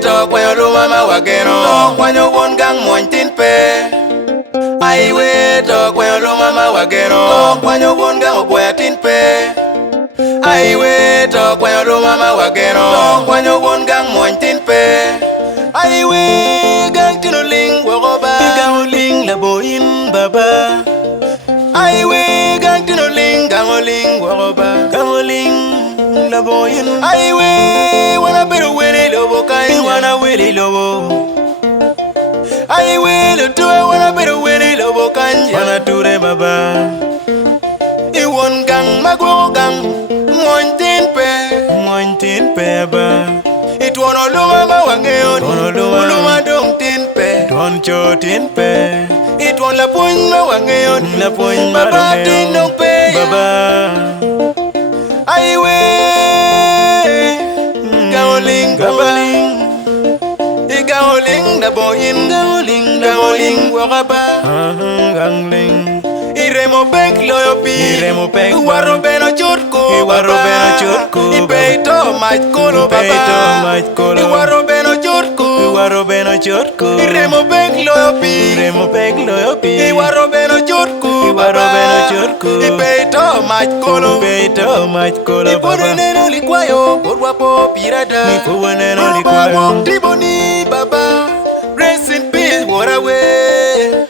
to kwa lo mama wageno kwa nyo won gang mon tin pe ai we to kwa lo mama wageno kwa nyo won gang oboya tin pe ai we to kwa lo mama wageno kwa nyo won gang mon tin pe ai we gang tino ling wo ba gang ling la boin baba ai we gang tino ling gang ling wo ba gang ling la boyin ai we wana beru wele lobo kai wana wele lobo ai we lo tu wana beru wele lobo kan wana ture baba I won gang magwo gang montin pe ba it wono lo mama wangeon lo ma dong tin pe don cho tin pe it won la pun ma wangeon la pun baba tin dong pe baba ai we gaoling gaoling da boyin gaoling waraba gangling iremo pek loyopi waro beno churko ibeito mach kolo baba waro beno churko iremo pek loyopi waro beno churko ibeito mach kolo baba neno likwayo porwapo pirada baba triboni baba rest in peace what away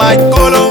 Mach kolo